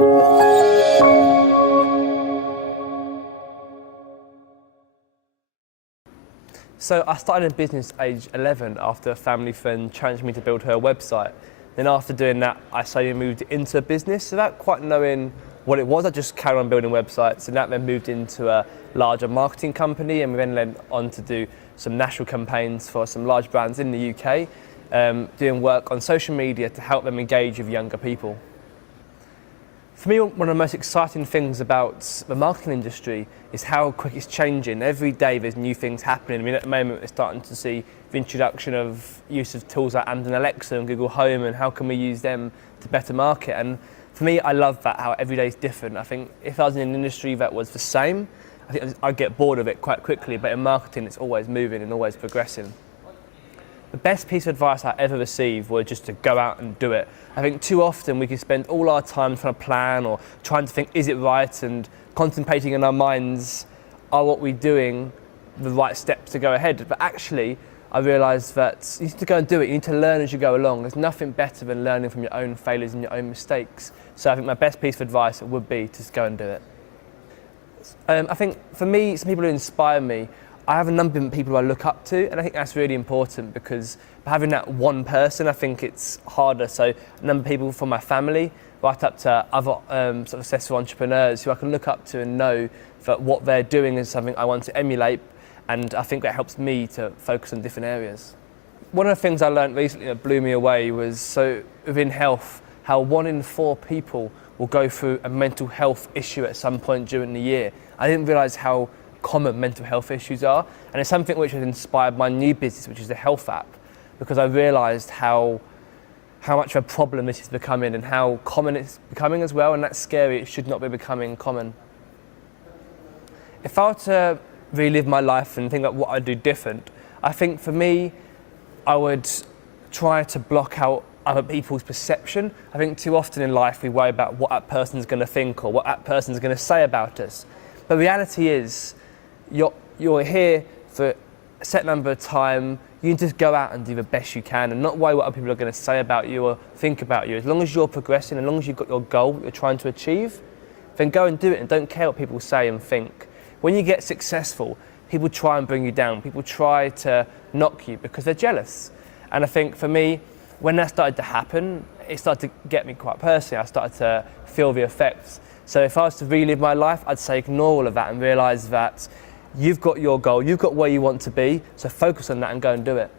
So I started in business age 11 after a family friend challenged me to build her website. Then after doing that, I slowly moved into business without quite knowing what it was. I just carried on building websites, and that then moved into a larger marketing company, and we then went on to do some national campaigns for some large brands in the UK, doing work on social media to help them engage with younger people. For me, one of the most exciting things about the marketing industry is how quick it's changing. Every day there's new things happening. I mean, at the moment we're starting to see the introduction of use of tools like Amazon Alexa and Google Home, and how can we use them to better market. And for me, I love that, how every day is different. I think if I was in an industry that was the same, I think I'd get bored of it quite quickly, but in marketing it's always moving and always progressing. The best piece of advice I ever received was just to go out and do it. I think too often we can spend all our time trying to plan or trying to think, is it right, and contemplating in our minds, are what we're doing the right steps to go ahead? But actually, I realised that you need to go and do it. You need to learn as you go along. There's nothing better than learning from your own failures and your own mistakes. So I think my best piece of advice would be to just go and do it. I think for me, some people who inspire me, I have a number of people I look up to, and I think that's really important, because having that one person, I think it's harder. So a number of people from my family, right up to other sort of successful entrepreneurs who I can look up to and know that what they're doing is something I want to emulate, and I think that helps me to focus on different areas. One of the things I learned recently that blew me away was, so within health, how 1 in 4 people will go through a mental health issue at some point during the year. I didn't realise how common mental health issues are, and it's something which has inspired my new business, which is the health app, because I realised how much of a problem this is becoming and how common it's becoming as well, and that's scary. It should not be becoming common. If I were to relive my life and think about what I'd do different, I think for me, I would try to block out other people's perception. I think too often in life we worry about what that person's going to think or what that person's going to say about us. But the reality is, you're here for a set number of time. You can just go out and do the best you can and not worry what other people are going to say about you or think about you. As long as you're progressing, as long as you've got your goal you're trying to achieve, then go and do it and don't care what people say and think. When you get successful, people try and bring you down. People try to knock you because they're jealous. And I think for me, when that started to happen, it started to get me quite personally. I started to feel the effects. So if I was to relive my life, I'd say ignore all of that and realise that you've got your goal, you've got where you want to be, so focus on that and go and do it.